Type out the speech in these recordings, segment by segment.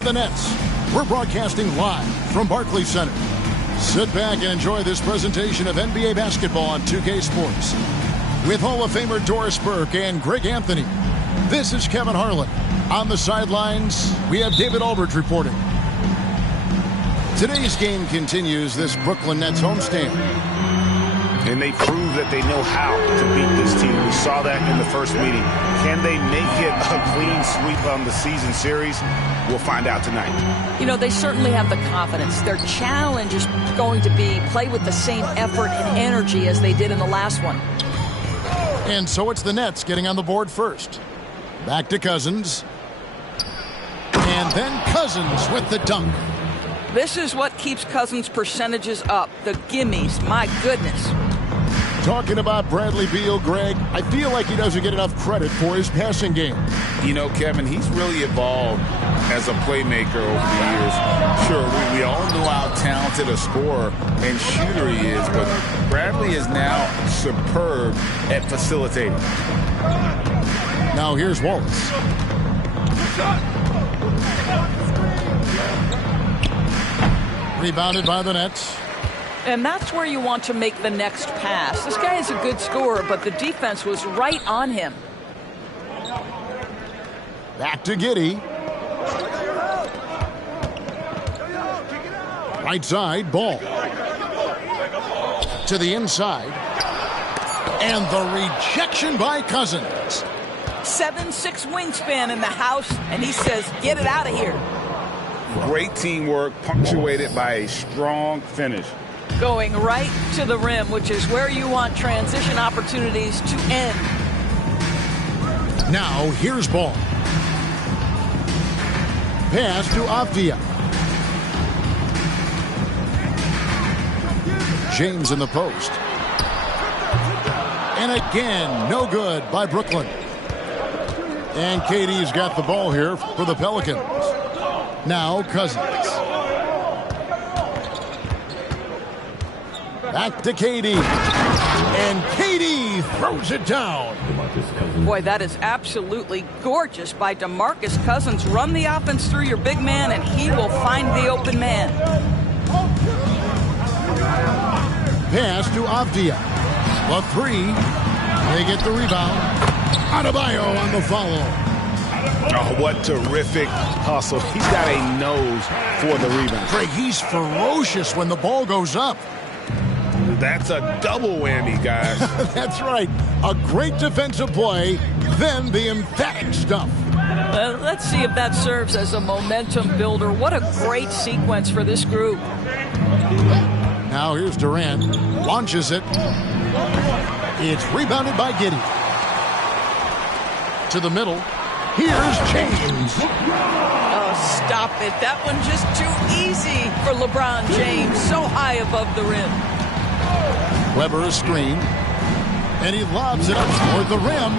The Nets. We're broadcasting live from Barclays Center. Sit back and enjoy this presentation of NBA basketball on 2K Sports. With Hall of Famer Doris Burke and Greg Anthony, this is Kevin Harlan. On the sidelines, we have David Albridge reporting. Today's game continues this Brooklyn Nets homestand. And they prove that they know how to beat this team. We saw that in the first meeting. Can they make it a clean sweep on the season series? We'll find out tonight. You know, they certainly have the confidence. Their challenge is going to be play with the same effort and energy as they did in the last one. And so it's the Nets getting on the board first. Back to Cousins. And then Cousins with the dunk. This is what keeps Cousins' percentages up. The gimmies, my goodness. Talking about Bradley Beal, Greg, I feel like he doesn't get enough credit for his passing game. You know, Kevin, he's really evolved as a playmaker over the years. Sure, we all know how talented a scorer and shooter he is, but Bradley is now superb at facilitating. Now here's Wallace. Rebounded by the Nets. And that's where you want to make the next pass. This guy is a good scorer, but the defense was right on him. Back to Giddey. Right side, Ball. To the inside. And the rejection by Cousins. 7'6" wingspan in the house, and he says, get it out of here. Great teamwork, punctuated by a strong finish. Going right to the rim, which is where you want transition opportunities to end. Now, here's Ball. Pass to Avdia. James in the post. And again, no good by Brooklyn. And KD's got the ball here for the Pelicans. Now Cousins. Back to KD. And KD throws it down. Boy, that is absolutely gorgeous by DeMarcus Cousins. Run the offense through your big man, and he will find the open man. Pass to Avdia. The three. They get the rebound. Adebayo on the follow. Oh, what terrific hustle. He's got a nose for the rebound. Craig, he's ferocious when the ball goes up. That's a double whammy, guys. That's right. A great defensive play, then the emphatic stuff. Let's see if that serves as a momentum builder. What a great sequence for this group. Now here's Durant. Launches it. It's rebounded by Giddey. To the middle. Here's James. Oh, stop it. That one just too easy for LeBron James. So high above the rim. Weber a screen. And he lobs it up toward the rim.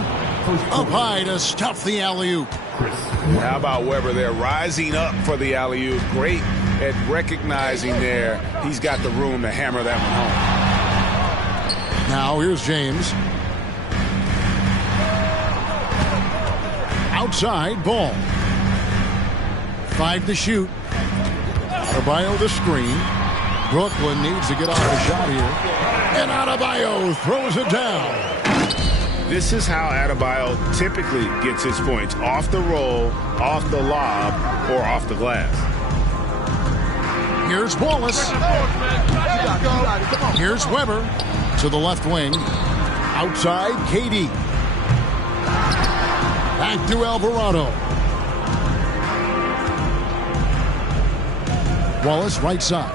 Up high to stuff the alley-oop. How about Weber there rising up for the alley-oop? Great at recognizing there. He's got the room to hammer that one home. Now here's James. Outside, Ball. 5 to shoot. Adebayo the screen. Brooklyn needs to get off a shot here. And Adebayo throws it down. This is how Adebayo typically gets his points. Off the roll, off the lob, or off the glass. Here's Wallace. Here's Weber to the left wing. Outside, KD. Back to Alvarado. Wallace right side.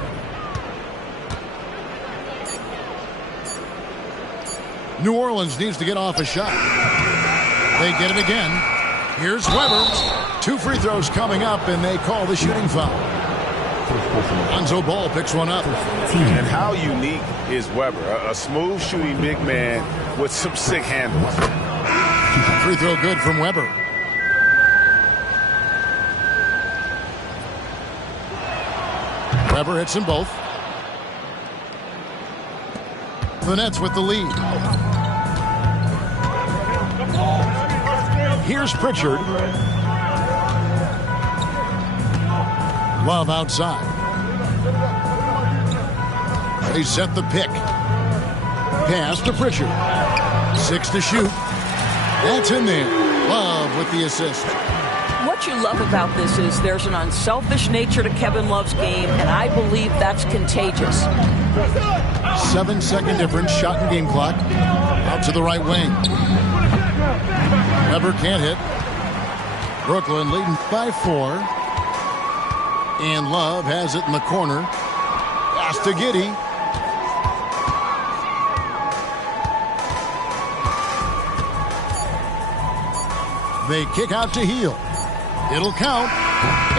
New Orleans needs to get off a shot. They get it again. Here's Weber. 2 free throws coming up, and they call the shooting foul. Lonzo Ball picks one up. And how unique is Weber? A smooth shooting big man with some sick handles. Free throw good from Weber. Weber hits them both. The Nets with the lead. Here's Pritchard. Love outside. They set the pick. Pass to Pritchard. 6 to shoot. That's in there. Love with the assist. What you love about this is there's an unselfish nature to Kevin Love's game, and I believe that's contagious. 7-second difference, shot and game clock. Out to the right wing. Weber can't hit. Brooklyn leading by 4. And Love has it in the corner. Pass to Giddey. They kick out to Heel. It'll count.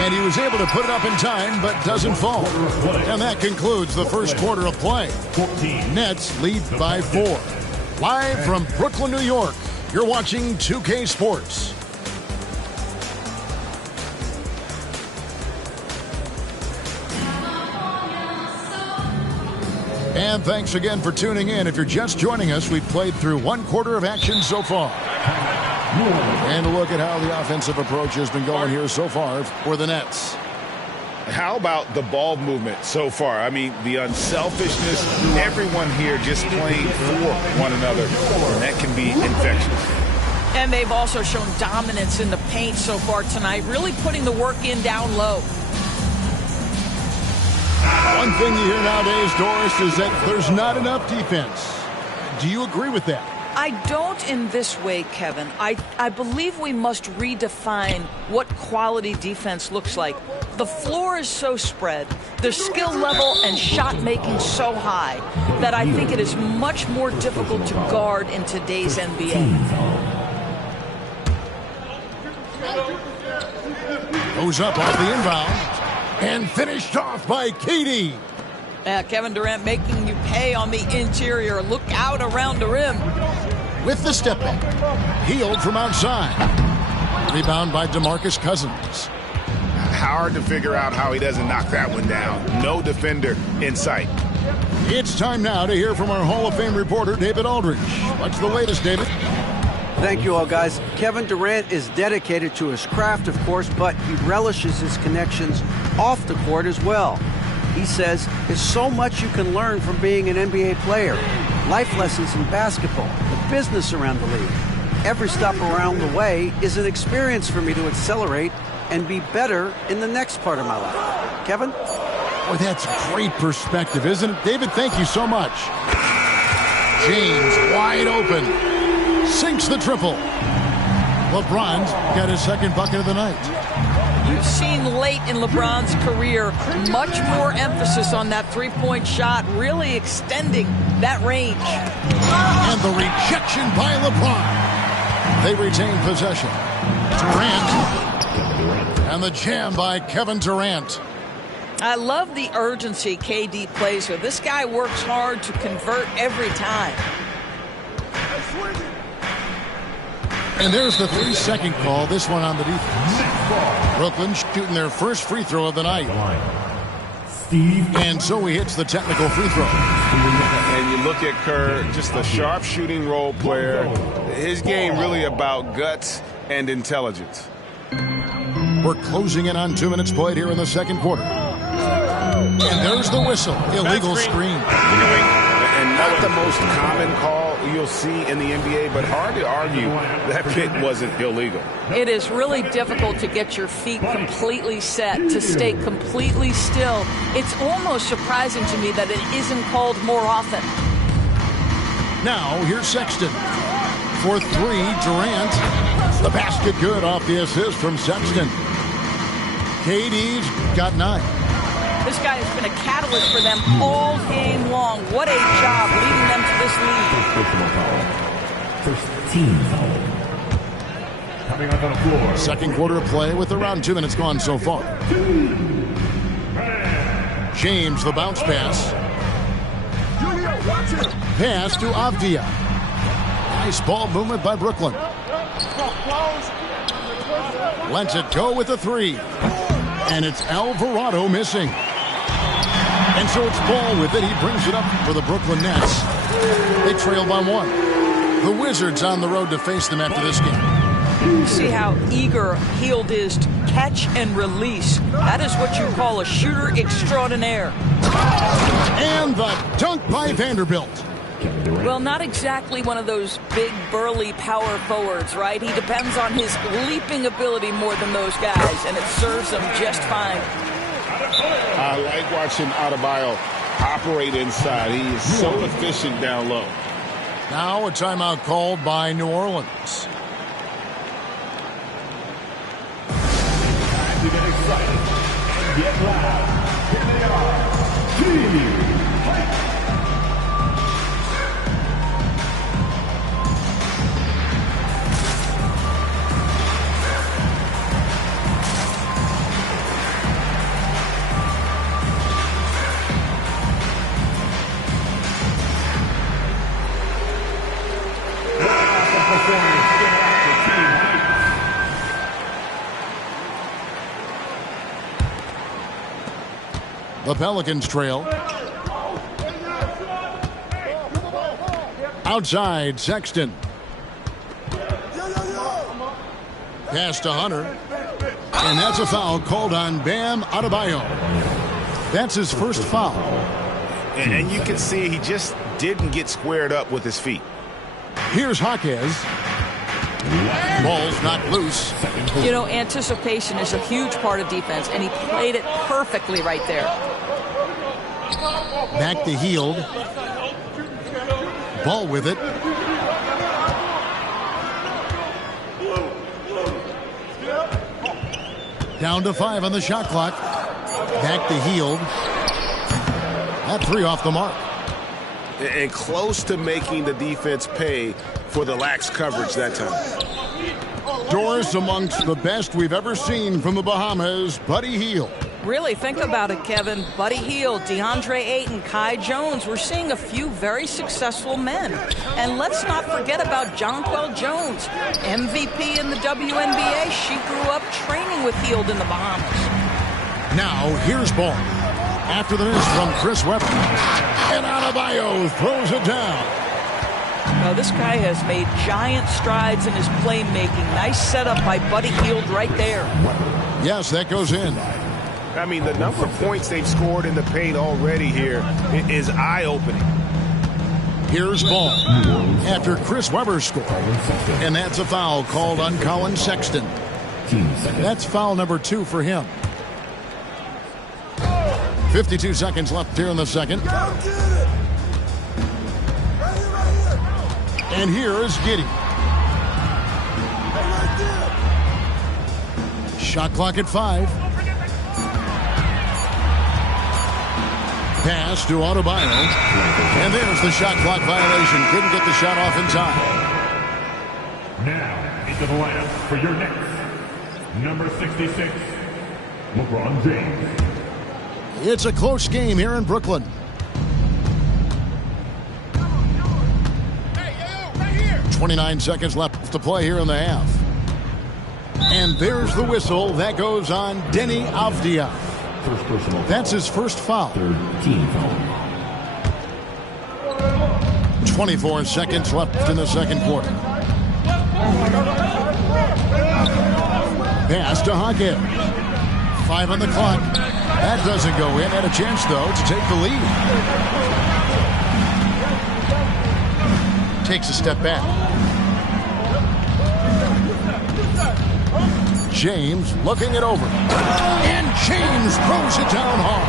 And he was able to put it up in time, but doesn't fall. And that concludes the first quarter of play. Nets lead by 4. Live from Brooklyn, New York, you're watching 2K Sports. And thanks again for tuning in. If you're just joining us, we've played through one quarter of action so far. And a look at how the offensive approach has been going here so far for the Nets. How about the ball movement so far? I mean, the unselfishness, everyone here just playing for one another, and that can be infectious. And they've also shown dominance in the paint so far tonight, really putting the work in down low. One thing you hear nowadays, Doris, is that there's not enough defense. Do you agree with that? I don't in this way, Kevin. I believe we must redefine what quality defense looks like. The floor is so spread, the skill level and shot making so high that I think it is much more difficult to guard in today's NBA. Goes up off the inbound and finished off by KD. Kevin Durant making you pay on the interior. Look out around the rim. With the step back. Healed from outside. Rebound by DeMarcus Cousins. Hard to figure out how he doesn't knock that one down. No defender in sight. It's time now to hear from our Hall of Fame reporter, David Aldridge. What's the latest, David? Thank you all, guys. Kevin Durant is dedicated to his craft, of course, but he relishes his connections off the court as well. He says there's so much you can learn from being an NBA player. Life lessons in basketball, the business around the league. Every stop around the way is an experience for me to accelerate and be better in the next part of my life. Kevin? Boy, that's great perspective, isn't it? David, thank you so much. James wide open. Sinks the triple. LeBron's got his second bucket of the night. You've seen late in LeBron's career much more emphasis on that three-point shot, really extending that range. And the rejection by LeBron. They retain possession. Durant. And the jam by Kevin Durant. I love the urgency KD plays with. This guy works hard to convert every time. And there's the 3-second call, this one on the defense. Brooklyn shooting their first free throw of the night. And so he hits the technical free throw. And you look at Kerr, just a sharp shooting role player. His game really about guts and intelligence. We're closing in on 2 minutes played here in the second quarter. And there's the whistle. Illegal screen. And not the most common call you'll see in the NBA, but hard to argue that pick wasn't illegal. It is really difficult to get your feet completely set, to stay completely still. It's almost surprising to me that it isn't called more often. Now, here's Sexton. For 3, Durant. The basket good off the assist from Sexton. KD's got 9. This guy has been a catalyst for them all game long. What a job leading them to this lead. First team foul. Coming up on the floor. Second quarter of play with around 2 minutes gone so far. James, the bounce pass. Pass to Avdia. Nice ball movement by Brooklyn. Lets it go with a 3. And it's Alvarado missing. And so it's Ball with it. He brings it up for the Brooklyn Nets. They trail by 1. The Wizards on the road to face them after this game. See how eager Hield is to catch and release. That is what you call a shooter extraordinaire. And the dunk by Vanderbilt. Well, not exactly one of those big, burly power forwards, right? He depends on his leaping ability more than those guys, and it serves him just fine. I like watching Adebayo operate inside. He is so efficient down low. Now a timeout called by New Orleans. To get excited and get loud. Here they are. Team Fight. The Pelicans trail. Outside, Sexton. Pass to Hunter. And that's a foul called on Bam Adebayo. That's his first foul. And you can see he just didn't get squared up with his feet. Here's Jaquez. Ball's not loose. You know, anticipation is a huge part of defense, and he played it perfectly right there. Back to Hield. Ball with it. Down to 5 on the shot clock. Back to Hield. That 3 off the mark. And close to making the defense pay for the lax coverage that time. Doris amongst the best we've ever seen from the Bahamas, Buddy Hield. Really, think about it, Kevin. Buddy Hield, DeAndre Ayton, Kai Jones. We're seeing a few very successful men. And let's not forget about Jonquel Jones, MVP in the WNBA. She grew up training with Hield in the Bahamas. Now, here's ball. After the miss from Chris Webber. And Adebayo throws it down. Now, this guy has made giant strides in his playmaking. Nice setup by Buddy Hield right there. Yes, that goes in. I mean, the number of points they've scored in the paint already here is eye-opening. Here's ball after Chris Webber scored. And that's a foul called on Colin Sexton. That's foul number 2 for him. 52 seconds left here in the second. And here is Giddey. Shot clock at 5. Pass to Adebayo. And there's the shot clock violation. Couldn't get the shot off in time. Now into the lineup for your next number 66, LeBron James. It's a close game here in Brooklyn. 29 seconds left to play here in the half. And there's the whistle. That goes on Deni Avdija. That's his first foul. 24 seconds left in the second quarter. Pass to Jaquez. 5 on the clock. That doesn't go in. Had a chance, though, to take the lead. Takes a step back. James looking it over. And James throws it down hard.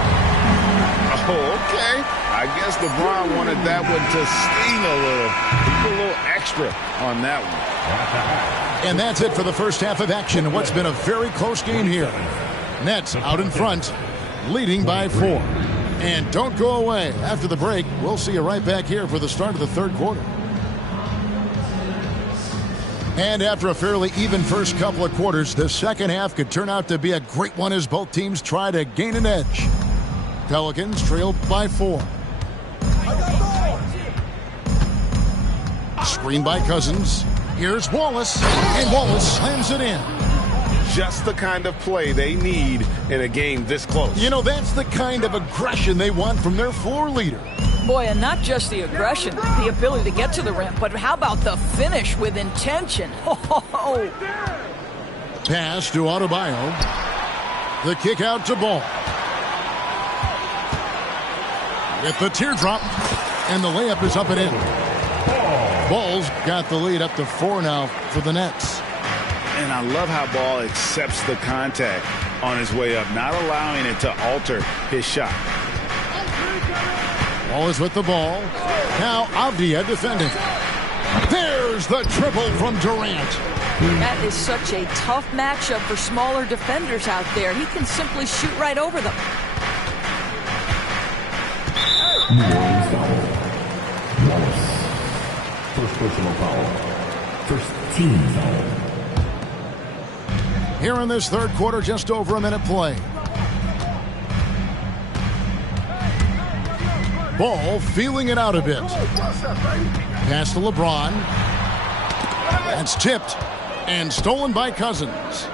Oh, okay. I guess LeBron wanted that one to sting a little. Keep a little extra on that one. And that's it for the first half of action. What's been a very close game here. Nets out in front, leading by 4. And don't go away. After the break, we'll see you right back here for the start of the third quarter. And after a fairly even first couple of quarters, the second half could turn out to be a great one as both teams try to gain an edge. Pelicans trail by 4. Screen by Cousins. Here's Wallace, and Wallace slams it in. Just the kind of play they need in a game this close. You know, that's the kind of aggression they want from their floor leader. Boy, and not just the aggression, the ability to get to the rim, but how about the finish with intention? Oh. Pass to Adebayo. The kick out to Ball. With the teardrop, and the layup is up and in. Ball's got the lead up to 4 now for the Nets. And I love how Ball accepts the contact on his way up, not allowing it to alter his shot. Ball is with the ball. Now Avdia defending. There's the triple from Durant. That is such a tough matchup for smaller defenders out there. He can simply shoot right over them. New Orleans foul. Wallace. First personal foul. First team foul. Here in this third quarter, just over a minute play. Ball feeling it out a bit. Pass to LeBron. That's tipped and stolen by Cousins.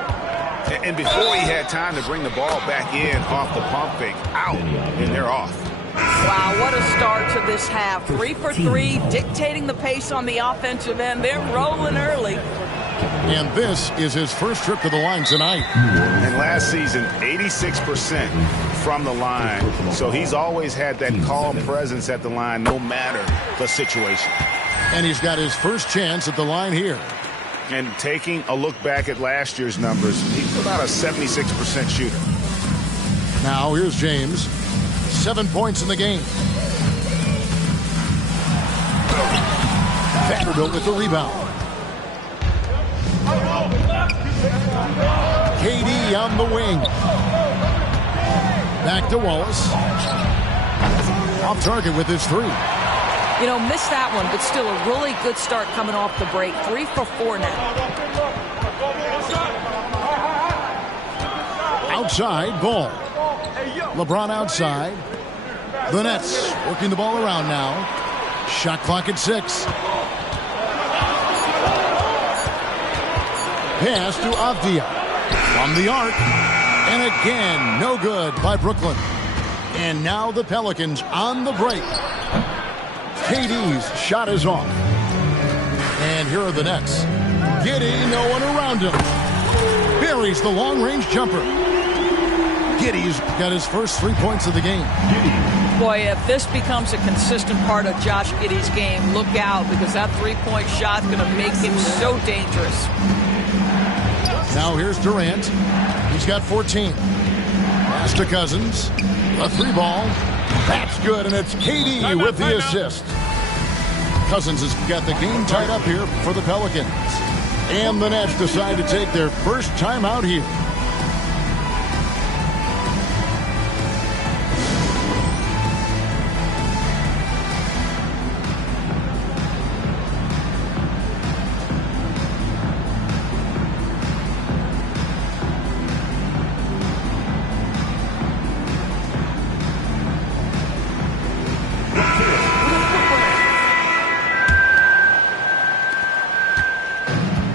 And before he had time to bring the ball back in off the pump fake, out, and they're off. Wow, what a start to this half. 3 for 3, dictating the pace on the offensive end. They're rolling early. And this is his first trip to the line tonight. And last season, 86% from the line. So he's always had that calm presence at the line no matter the situation. And he's got his first chance at the line here. And taking a look back at last year's numbers, he's about a 76% shooter. Now here's James. 7 points in the game. Vanderbilt with the rebound. KD on the wing. Back to Wallace. Off target with his 3. You know, missed that one, but still a really good start coming off the break. 3 for 4 now. Outside, Ball. LeBron outside. The Nets working the ball around now. Shot clock at 6. Pass to Avdia. From the arc. And again, no good by Brooklyn. And now the Pelicans on the break. KD's shot is off. And here are the Nets. Giddey, no one around him. Buries the long-range jumper. Giddey's got his first 3 points of the game. Boy, if this becomes a consistent part of Josh Giddey's game, look out, because that 3-point shot's going to make him so dangerous. Now here's Durant. He's got 14. Pass to Cousins. A 3-ball. That's good, and it's KD with the assist. Cousins has got the game tied up here for the Pelicans. And the Nets decide to take their first time out here.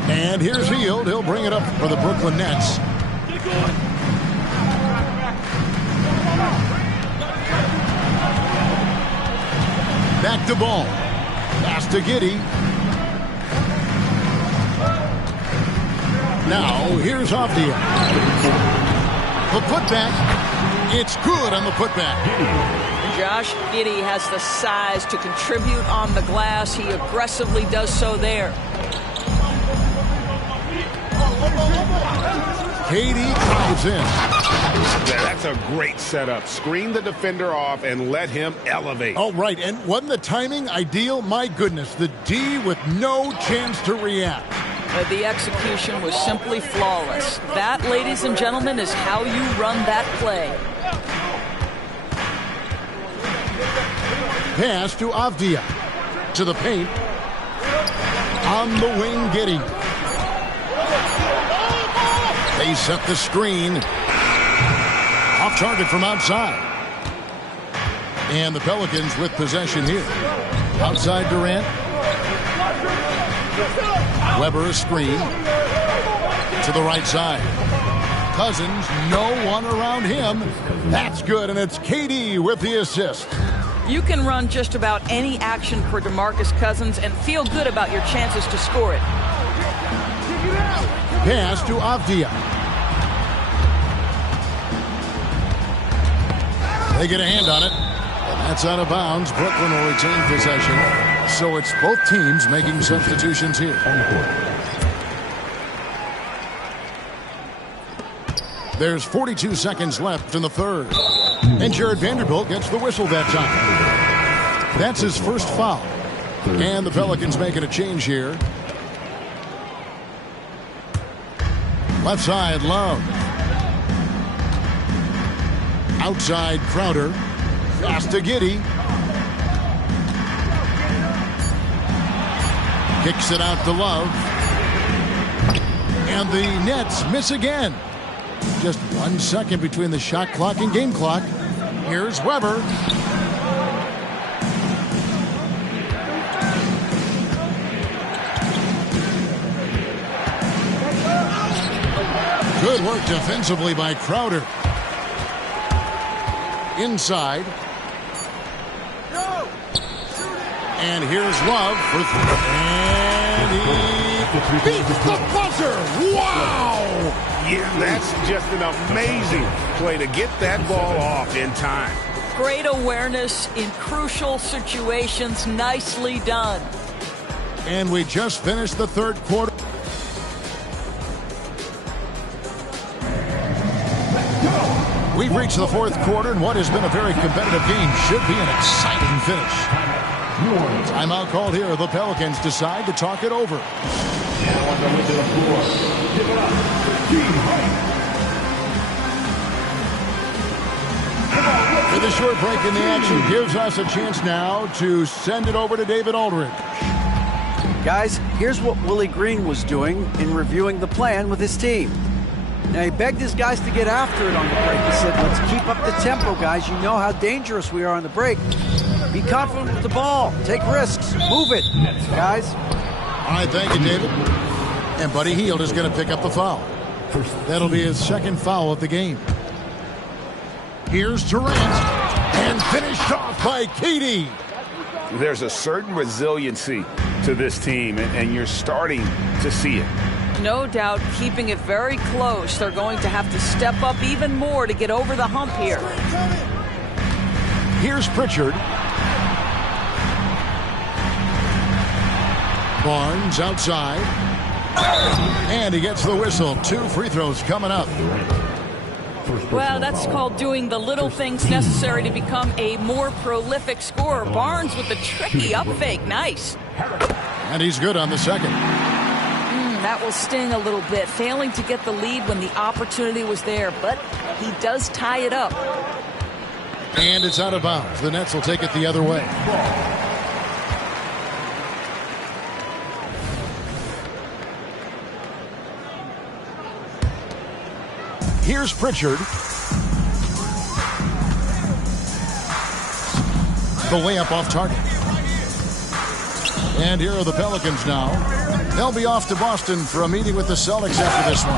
And here's Hield. He'll bring it up for the Brooklyn Nets. Back to Ball. Pass to Giddey. Now here's Avdia. The putback. It's good on the putback. Josh Giddey has the size to contribute on the glass. He aggressively does so there. KD drives in. That's a great setup. Screen the defender off and let him elevate. Oh, right. And wasn't the timing ideal? My goodness. The D with no chance to react. But the execution was simply flawless. That, ladies and gentlemen, is how you run that play. Pass to Avdia. To the paint. On the wing, Giddey. They set the screen. Off target from outside. And the Pelicans with possession here. Outside Durant. Weber a screen. To the right side. Cousins, no one around him. That's good, and it's KD with the assist. You can run just about any action for DeMarcus Cousins and feel good about your chances to score it. Pass to Avdia. They get a hand on it. And that's out of bounds. Brooklyn will retain possession. So it's both teams making substitutions here. There's 42 seconds left in the third. And Jared Vanderbilt gets the whistle that time. That's his first foul. And the Pelicans making a change here. Left side, Love. Outside, Crowder. Pass to Giddey. Kicks it out to Love. And the Nets miss again. Just 1 second between the shot clock and game clock. Here's Weber. Good work defensively by Crowder. Inside. And here's Love for three. And he beats the buzzer. Wow! Yeah, that's just an amazing play to get that ball off in time. Great awareness in crucial situations. Nicely done. And we just finished the third quarter. We've reached the fourth quarter, and what has been a very competitive game should be an exciting finish. Timeout called here. The Pelicans decide to talk it over. With a short break in the action, gives us a chance now to send it over to David Aldridge. Guys, here's what Willie Green was doing in reviewing the plan with his team. Now, he begged his guys to get after it on the break. He said, let's keep up the tempo, guys. You know how dangerous we are on the break. Be confident with the ball. Take risks. Move it, guys. All right, thank you, David. And Buddy Hield is going to pick up the foul. That'll be his second foul of the game. Here's Durant. And finished off by KD. There's a certain resiliency to this team, and you're starting to see it. No doubt, keeping it very close. They're going to have to step up even more to get over the hump here. Here's Pritchard. Barnes outside. And he gets the whistle. 2 free throws coming up. Well, that's called doing the little things necessary to become a more prolific scorer. Barnes with the tricky up fake. Nice. And he's good on the second. That will sting a little bit, failing to get the lead when the opportunity was there, but he does tie it up. And it's out of bounds. The Nets will take it the other way. Here's Pritchard. The layup off target. And here are the Pelicans now. They'll be off to Boston for a meeting with the Celtics after this one.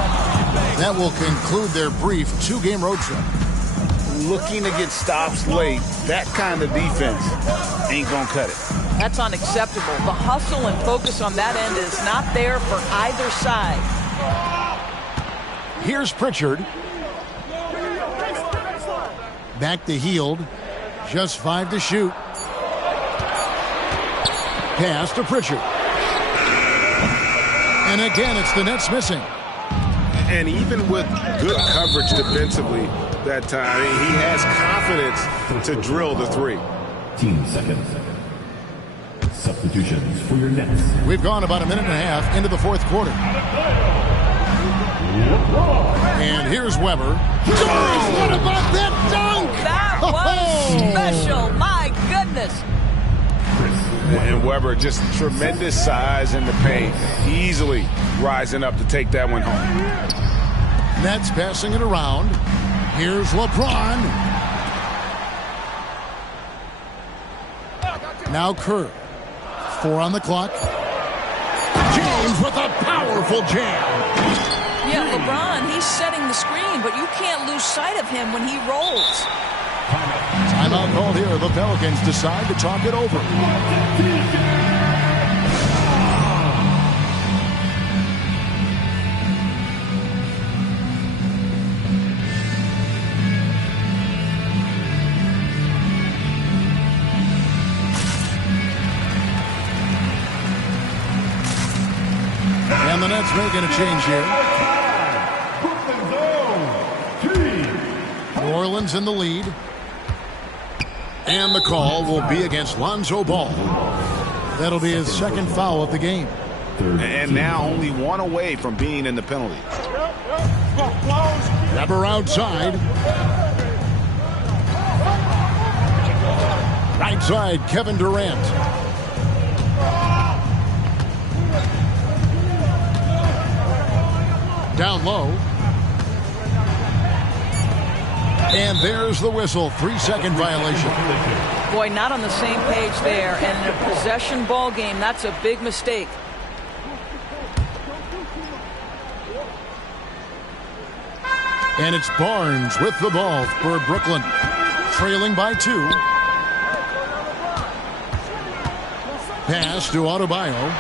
That will conclude their brief 2-game road trip. Looking to get stops late, that kind of defense ain't gonna cut it. That's unacceptable. The hustle and focus on that end is not there for either side. Here's Pritchard. Back to Hield. Just 5 to shoot. Pass to Pritchard. And again, it's the Nets missing. And even with good coverage defensively that time, he has confidence to drill the 3. 15 seconds. Substitutions for your Nets. We've gone about a minute and a half into the fourth quarter. And here's Weber. What about that dunk? That was special. My goodness. And Weber, just tremendous size in the paint, easily rising up to take that one home. Nets passing it around. Here's LeBron. Now Kerr. 4 on the clock. James with a powerful jam. Yeah, LeBron, he's setting the screen, but you can't lose sight of him when he rolls. Timeout called here. The Pelicans decide to talk it over. And the Nets making a change here. New Orleans in the lead. And the call will be against Lonzo Ball. That'll be his second foul of the game. And now only one away from being in the penalty. Grabber outside. Right side, Kevin Durant. Down low. And there's the whistle. 3-second violation. Boy, not on the same page there. And in a possession ball game, that's a big mistake. And it's Barnes with the ball for Brooklyn. Trailing by 2. Pass to Adebayo.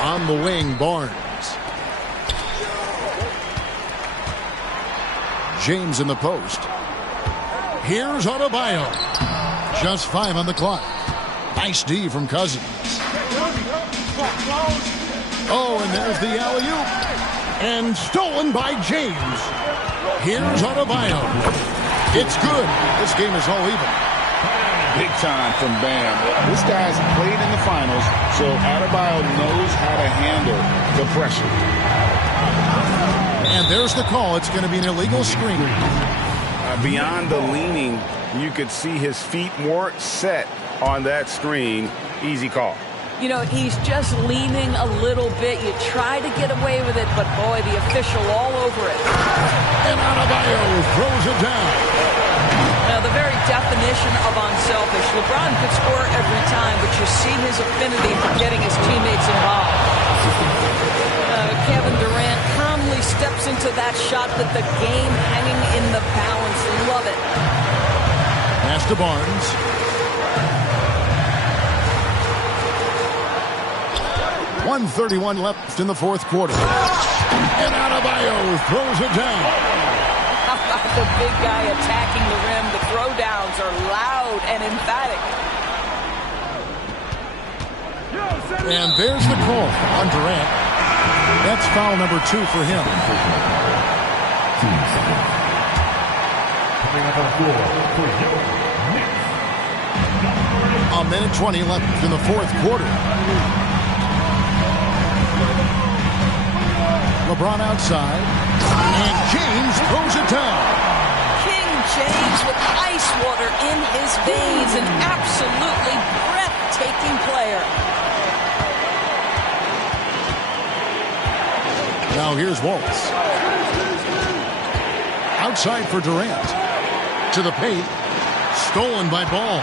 On the wing, Barnes. James in the post. Here's Adebayo. Just 5 on the clock. Nice D from Cousins. Oh, and there's the alley-oop. And stolen by James. Here's Adebayo. It's good. This game is all even. Big time from Bam. This guy's played in the finals, so Adebayo knows how to handle the pressure. And there's the call. It's going to be an illegal screen. Beyond the leaning, you could see his feet more set on that screen. Easy call. You know, he's just leaning a little bit. You try to get away with it, but boy, the official all over it. And Adebayo throws it down. Now, the very definition of unselfish. LeBron could score every time, but you see his affinity for getting his teammates involved. Kevin Durant calmly steps into that shot with the game hanging in the balance. Love it. Pass to Barnes. .131 left in the fourth quarter. And Adebayo throws it down. How about the big guy attacking the rim? The throwdowns are loud and emphatic. And there's the call on Durant. That's foul number 2 for him. A minute 20 left in the fourth quarter. LeBron outside. And James throws it down. King James with ice water in his veins. An absolutely breathtaking player. Now here's Waltz. Outside for Durant. To the paint. Stolen by Ball.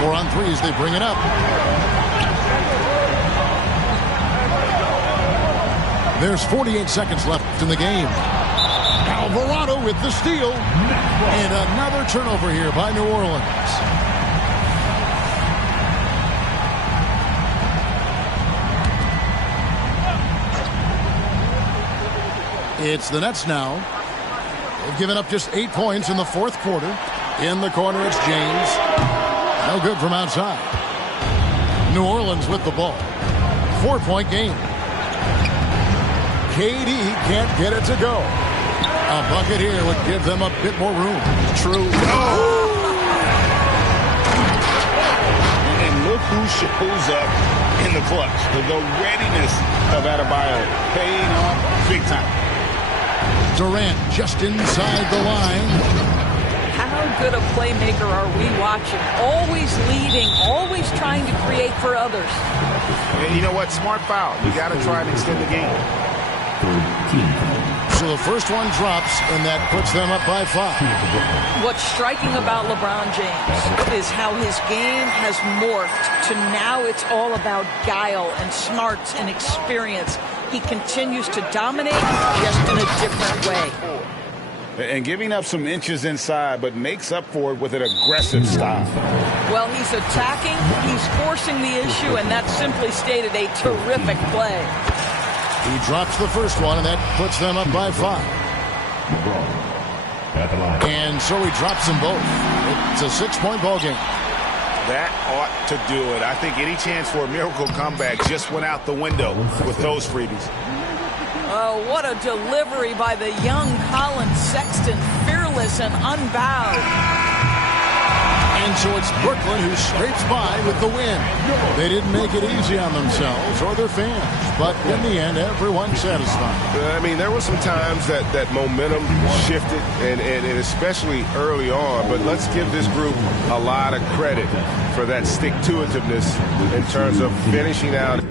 4 on 3 as they bring it up. There's 48 seconds left in the game. Alvarado with the steal. And another turnover here by New Orleans. It's the Nets now. They've given up just 8 points in the fourth quarter. In the corner, it's James. No good from outside. New Orleans with the ball. 4-point game. KD can't get it to go. A bucket here would give them a bit more room. True. Oh! And look who shows up in the clutch. The readiness of Adebayo paying off big time. Durant just inside the line. How good a playmaker are we watching? Always leading, always trying to create for others. And you know what? Smart foul. You got to try and extend the game. So the first one drops, and that puts them up by 5. What's striking about LeBron James is how his game has morphed to now it's all about guile and smarts and experience. He continues to dominate just in a different way. and giving up some inches inside, but makes up for it with an aggressive style. Well, he's attacking, he's forcing the issue, and that simply stated a terrific play. He drops the first one, and that puts them up by 5. And so he drops them both. It's a 6-point ball game. That ought to do it. I think any chance for a miracle comeback just went out the window with those freebies. Oh, what a delivery by the young Colin Sexton, fearless and unbowed. And so it's Brooklyn who scrapes by with the win. They didn't make it easy on themselves or their fans, but in the end, everyone's satisfied. I mean, there were some times that momentum shifted, and especially early on, but let's give this group a lot of credit for that stick-to-itiveness in terms of finishing out.